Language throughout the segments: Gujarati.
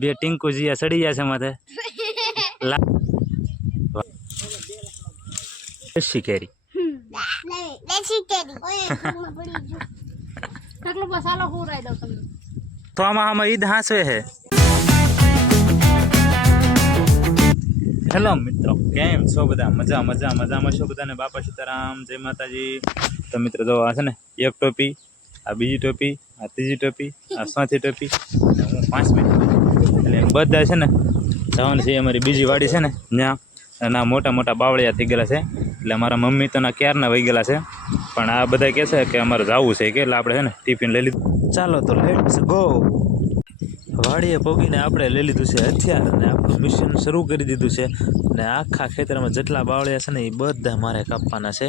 બે ટીંકુ જીયા સડી ગયા છે માથે દેશી કેરી તો આમાં ઈદ હાંસવે છે. હેલો મિત્રો, કેમ છો બધા? મજામાં છો બધાને? બાપા સીતારામ, જય માતાજી. તો મિત્રો જો આ છે ને એક ટોપી, આ બીજી ટોપી, આ ત્રીજી ટોપી, આ ચોથી ટોપી અને હું પાંચમી એટલે બધા છે ને જવાનું છે અમારી બીજી વાડી છે ને ત્યાં. અને આ મોટા બાવળિયા થઈ ગયેલા છે એટલે મારા મમ્મી તો ક્યારના વહી ગયેલા છે, પણ આ બધા કહે છે કે અમારે જવું છે કે એટલે આપણે છે ને ટિફિન લઈ લીધું. ચાલો તો લેટ્સ ગો. વાડીએ પોગીને આપણે લઈ લીધું છે હથિયાર અને આપણું મિશન શરૂ કરી દીધું છે. અને આખા ખેતરમાં જેટલા બાવળિયા છે ને એ બધા મારે કાપવાના છે.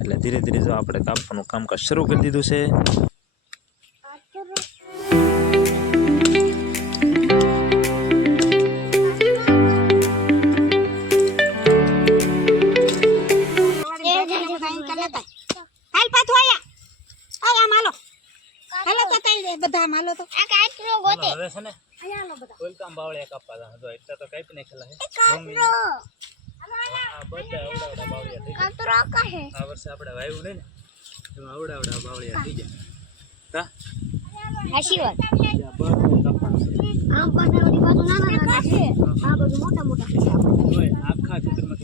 એટલે ધીરે ધીરે જો આપણે કાપવાનું કામકાજ શરૂ કરી દીધું છે. બાવળિયા કાપવા હતા એટલે તો કાપી નાખેલા છે. આ વર્ષે આપણે વાવ્યું નહીં ને એમાં આવડા બાવળિયા થઈ ગયા. આખા ખેતરમાં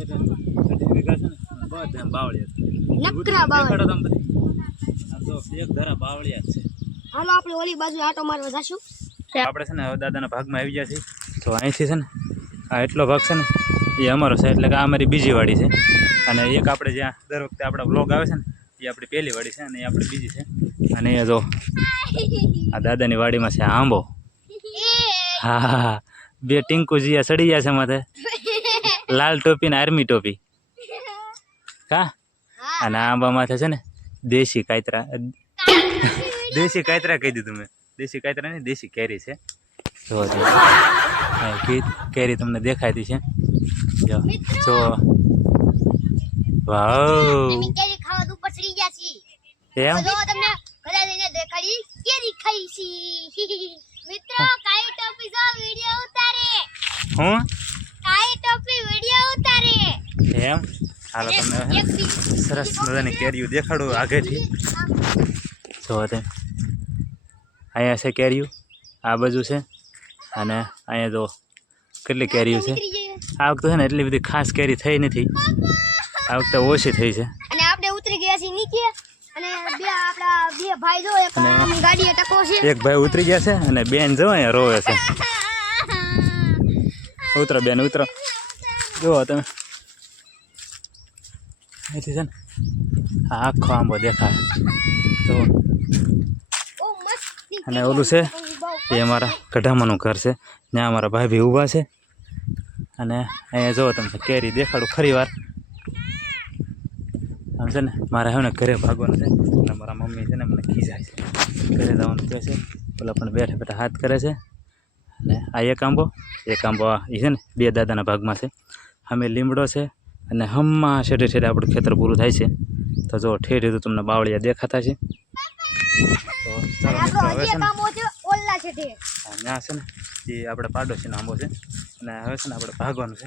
ભેગા છે ને બધા બાવળિયા એક ધારા બાવળિયા છે. હાલો આપણે ઓલી બાજુ આટો મારવા જાશું. આપણે છે ને હવે દાદાના ભાગમાં આવી ગયા છીએ. તો અહીંથી છે ને આ એટલો ભાગ છે ને એ અમારો છે, એટલે કે આ અમારી બીજી વાડી છે. અને એક આપણે જ્યાં દર વખતે આપણા બ્લોગ આવે છે ને એ આપણી પહેલી વાડી છે અને એ આપણી બીજી છે. અને એ જો આ દાદાની વાડીમાં છે આંબો. હા, બે ટીંકુ જીયા સડી ગયા છે માથે, લાલ ટોપી ને આર્મી ટોપી. કા અને આંબા માથે છે ને દેશી કાતરા કહી દીધું મેં. દેશી કાતરા નહીં, દેશી કેરી છે. જો કેરી તમને દેખાતી છે. જો વાવ, કેરી ખાવા ઉપર ચડી ગયા છી. એમ જો તમને ઘરે લઈને દેખાડી કેરી ખાઈ છી. મિત્રો કાઈ ટોપી જો વિડિયો ઉતારે. હું કાઈ ટોપી વિડિયો ઉતારે. એમ હાલો તમને સરસ મજાની કેરીઓ દેખાડું આગળથી. જો અહીંયા છે કેરીઓ, આ બાજુ છે અને અહીંયા જો કેટલી કેરીઓ છે. આ વખતે છે ને એટલી બધી ખાસ કેરી થઈ નથી, આ વખતે ઓછી થઈ છે. અને આપણે ઉતરી ગયા છીએ નીચે અને આપણા બે ભાઈ જો એક આમ ગાડીએ ટકો છે. એક ભાઈ ઉતરી ગયા છે અને બેન જો અહીંયા રોવે છે. ઉતરો બેન ઉતરો. જુઓ તમે અહીંથી છે ને આ આખો આંબો દેખાય. તો અને ઓલું છે એ અમારા કઢામાનું ઘર છે, ત્યાં અમારા ભાઈ બી ઊભા છે. અને અહીંયા જુઓ તમે કેરી દેખાડું ખરી વાર. આમ છે ને મારે હવે ને ઘરે ભાગવાનું છે અને મારા મમ્મી છે ને મને ખીજાય છે, ઘરે જવાનું કહે છે. પેલા પણ બેઠા હાથ કરે છે. અને આ એક આંબો એ છે ને બે દાદાના ભાગમાં છે. અમે લીમડો છે અને હમણાં છેડે આપણું ખેતર પૂરું થાય છે. તો જો ઠેઠ તો તમને બાવળિયા દેખાતા છે. તો ચાલો મિત્રો હવે છે ને ત્યાં છે ને એ આપણે પાડોશીનો આંબો છે અને હવે છે ને આપણે ભાગવાનું છે.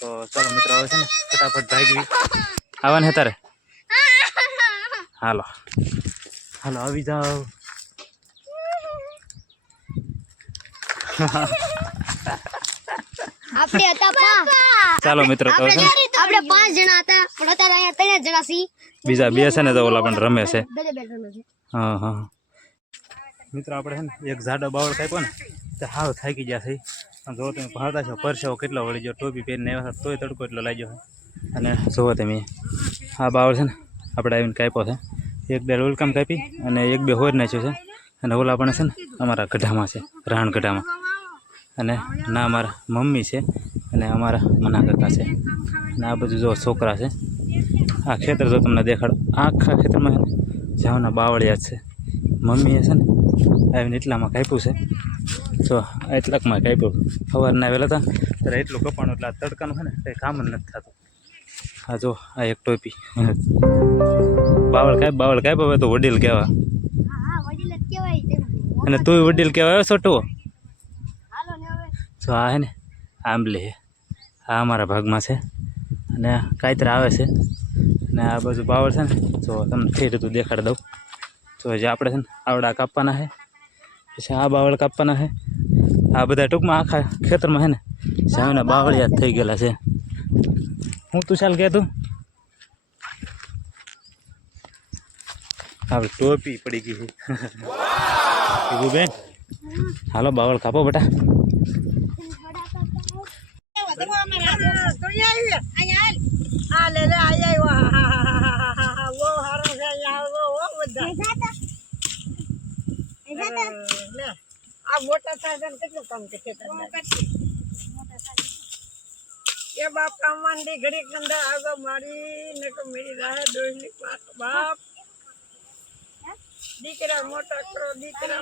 તો ચાલો મિત્રો હવે છે ને ફટાફટ ભાગી આવવાને હે તારે. હાલો આવી જાઓ. આપણે હતા પાંચ. ચાલો મિત્રો તો આપણે 5 જણા હતા પણ અત્યારે અહીંયા 3 જણા છીએ. બીજા બે છે ને તો ઓલા પણ રમે છે. બે રમે છે. હા મિત્રો આપણે છે ને એક ઝાડો બાવળ કાપ્યો ને તો હાવ થાકી ગયા છે. જો તમે ભાવતા છો પરસેવો કેટલો વળી ગયો, ટોપી પહેરીને આવ્યા તોય તડકો એટલો લાગ્યો છે. અને જુઓ તમે આ બાવળ છે ને આપણે આવીને કાપ્યો છે. એક બે રોલકામ કાપી અને એક બે હોર નાખ્યો છે. અને ઓલા પણ છે ને અમારા ગઢામાં છે, રાણ ગઢામાં. અને ના અમારા મમ્મી છે અને અમારા મના કાકા છે. અને આ બધું જો છોકરા છે. આ ખેતર જો તમને દેખાડો, આખા ખેતરમાં જાવના બાવળિયા જ છે. મમ્મીએ છે ને આવીને એટલામાં કાપ્યું છે. જો એટલાકમાં કાપ્યું. સવારના આવેલા હતા ત્યારે એટલું કપાણું એટલે આ તડકાનું છે ને કંઈ કામ જ નથી થતું. આ જો આ એક ટોપી બાવળ કાપ હવે તો વડીલ કહેવા. અને તું વડીલ કહેવાય છોટું. જો આ હે ને આંબલી છે, આ અમારા ભાગમાં છે અને કાંઈતર આવે છે. અને આ બાજુ બાવળ છે ને, જો તમને થઈ રીતે દેખાડી દઉં. જો જે આપણે છે ને આવડા કાપવાના છે, પછી આ બાવળ કાપવાના છે. આ બધા ટૂંકમાં આખા ખેતરમાં છે ને સામેના બાવળિયા જ થઈ ગયેલા છે. હું તું ચાલ કહેતું આપણે ટોપી પડી ગઈ છે. એવું બેન હાલો બાવળ કાપો બેટા. મોટા સાધન કેટલું કામ છે એ બાપ કામવાંડી ઘડી કંદા આગળ મારી ને તો મેરી રાહે દોઈની પાસ બાપ દીકરા મોટા કરો દીકરા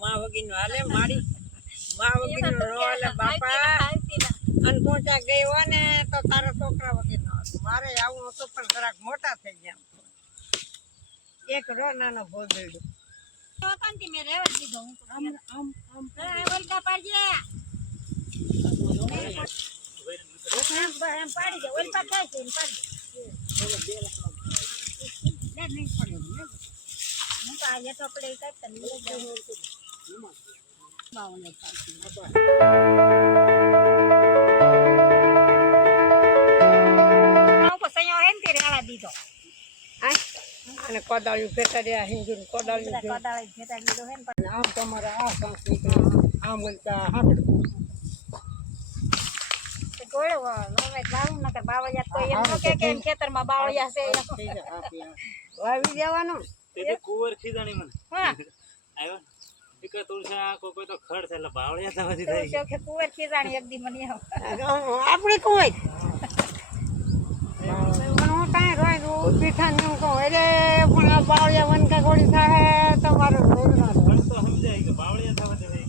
માં વગીનું હાલે મારી માં વગીનું નો હાલે બાપા અનકોચા ગઈ હોય ને તો તારા છોકરા વગીનો મારે આવું હતું પણ જરાક મોટા થઈ ગયા. એક રો નાનો ભોજડ્યો અને કોદાળિયું ફેટાડ્યા હિંદુ કોદાળિયું આમ તમારે આ સંસ્કૃતિ આમ બોલતા હાંકડું વાવી દેવાનું કુંવર ખીજાણી મને આવ્યો ટીકા તુલસા કોઈ તો ખડ છે એટલે બાવળિયા થવાથી થઈ. આપણે કોઈ હું કાંઈ રોય પીઠા ને કહું અરે પણ આ બાવળિયા વનકા ગોળી થાય તમારું પણ તો સમજાય કે બાવળિયા થવાથી થઈ.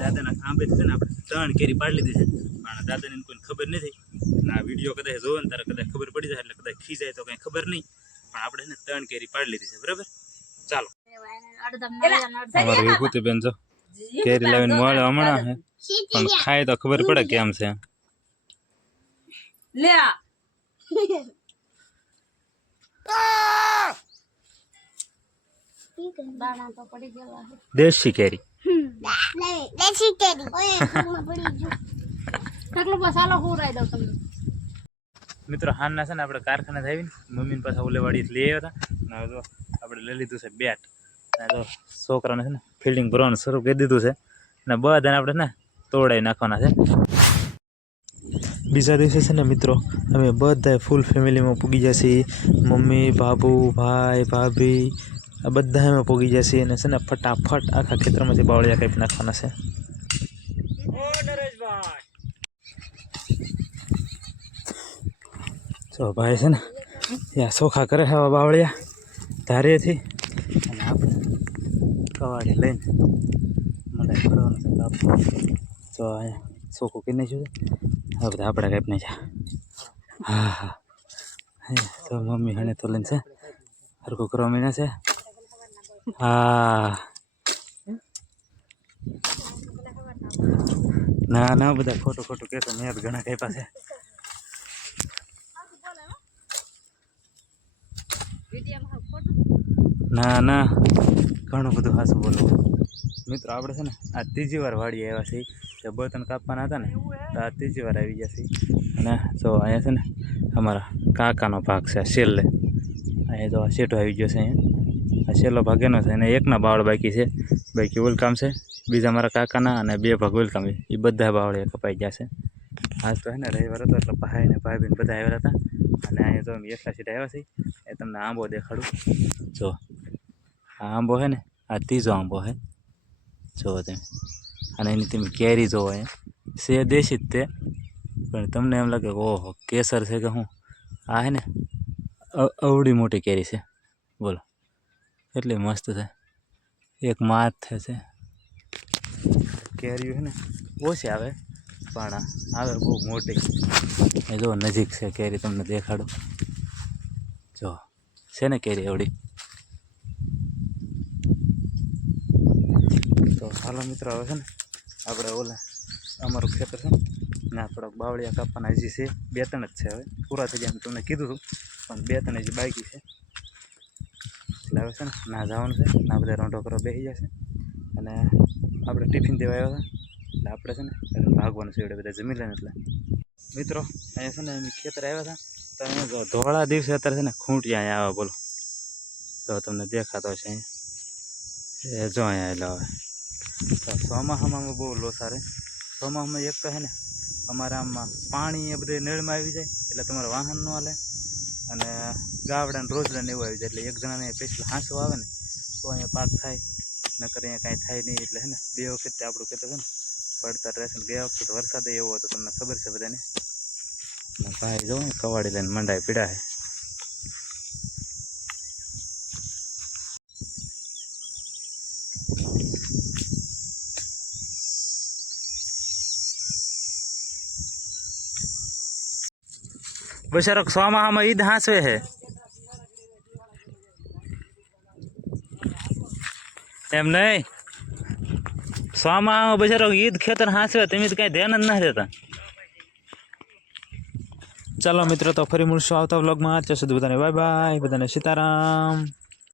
દાદાના આંબે છે ને આપણે 3 કેરી પાડી લીધી છે, પણ દાદાને કોઈ ખબર નથી. આ વિડીયો કદાચ જોવો ને ત્યારે કદાચ ખબર પડી જાય, એટલે કદાચ ખીજાય તો કઈ ખબર નહીં, પણ આપણે છે ને 3 કેરી પાડી લીધી છે. બરાબર, ચાલો. અમારું વિભૂતિબેન જો કેરી લાવીને મળે હમણાં છે, પણ ખાય તો ખબર પડે કેમ છે. દેશી કેરી મિત્રો હાલના છે ને આપણે કારખાને આવીને મમ્મીને પાછા ઓલેવાડી લઈ આવ્યા હતા. હવે તો આપણે લઈ લીધું છે બેટ. તો છોકરાને છે ને ફિલ્ડિંગ ભરવાનું શરૂ કરી દીધું છે, અને બધાને આપણે ને તોડાવી નાખવાના છે. બીજા દિવસે છે ને મિત્રો અમે બધા ફૂલ ફેમિલીમાં પૂગી જશે. મમ્મી, બાબુ, ભાઈ, ભાભી આ બધા એમાં પૂગી જશે, અને છે ને ફટાફટ આખા ખેતરમાંથી બાવળિયા કાપી નાખવાના છે. જો ભાઈ છે ને ત્યાં ચોખા કરે છે બાવળિયા ધારેથી, અને આપણે કવાડી લઈને મને કરવાનું છે કાપવું. જો અહીંયા ચોખ્ખું કરી નાખ્યું છે, આ બધા આપણે કાપી નાખ્યા. હા હા તો મમ્મી હણે તો લઈને છે હરખું કરવા માંડ્યા છે. હા ના ના બધા ખોટું ખોટું કહેતો મેં ઘણા કાપ્યા છે. ના ના ઘણું બધું હાસું બોલવું. મિત્રો આપણે છે ને આ 3જી વાર વાડી આવ્યા છે. તે બર્તન કાપવાના હતા ને તો આ 3જી વાર આવી ગયા છે. અને જો અહીંયા છે ને અમારા કાકાનો ભાગ છે છેલ્લે. અહીંયા તો આ શેઠો આવી ગયો છે. અહીંયા આ છેલ્લો ભાગ એનો છે, અને એકના બાવળ બાકી છે, બાકી ઓલકામ છે. બીજા મારા કાકાના અને 2 ભાગ ઓલકામ છે, એ બધા બાવળે કપાઈ ગયા છે. આજ તો હે ને રવિવાર હતો એટલે ભાઈ ને ભાભીને બધા આવ્યા હતા. અને અહીંયા તો અમે એકલા સીટ આવ્યા છીએ. એ તમને આંબો દેખાડું. જો આ આંબો છે ને આ 3જો આંબો છે, જુઓ તમે. અને એની તમે કેરી જોવો અહીંયા છે દેશી જ તે, પણ તમને એમ લાગે કે ઓહો કેસર છે કે શું. આ છે ને અવડી મોટી કેરી છે, બોલો એટલી મસ્ત છે. એક માથે છે. કેરીઓ છે ને ઓછી આવે, પણ આવે બહુ મોટી. એ જો નજીક છે કેરી તમને દેખાડું. જો છે ને કેરી એવડી. તો હાલો મિત્રો હવે છે ને આપણે ઓલા અમારું ખેતર છે ને થોડાક બાવળિયા કાપવાના હજી છે, 2-3 જ છે હવે પૂરા થઈ જાય. તમને કીધું હતું પણ 2-3 હજી બાકી છે. એટલે હવે છે ને ના જવાનું છે, ના બધા રોંઢો કરવા બેસી જશે. અને આપણે ટિફિન દેવા આવ્યા હતા એટલે આપણે છે ને ભાગવાનું છે એટલે બધા જમી લઈને. એટલે મિત્રો અહીંયા છે ને અમે ખેતર આવ્યા હતા તો અહીંયા ધોળા દિવસે અત્યારે છે ને ખૂંટિયા અહીંયા આવે બોલો, તો તમને દેખાતો હશે અહીંયા. એ જો અહીંયા એટલે હવે તો ચોમાસામાં બહુ લોસા રહે. ચોમાસામાં એક તો છે ને અમારા આમાં પાણી એ બધે નળમાં આવી જાય એટલે તમારે વાહન ન હાલે, અને ગાવડા ને રોજડા ને એવું આવી જાય એટલે એક જણાને પેશલ હાંસવો આવે ને તો અહીંયા પાક થાય, નકર અહીંયા કાંઈ થાય નહીં. એટલે છે ને 2 વખત આપણું ખેતર છે ને પડતર રહેશે. ગયા વખતે તો વરસાદ એવો હતો તમને ખબર છે બધાને. ભાઈ જો કવાડી લઈને મંડાઈ પીડા છે. બિચારો ચોમાસામાં ઈદ હાંસવે છે એમ નહીં. ચોમાસામાં બિચારો ઈદ ખેતર હાંસવે, તમે તો કાંઈ ધ્યાન જ ના દેતા. ચાલો મિત્રો તો ફરી મળશું આવતા વ્લોગમાં. ત્યાં સુધી બધાને બાય બાય, બધાને સીતારામ.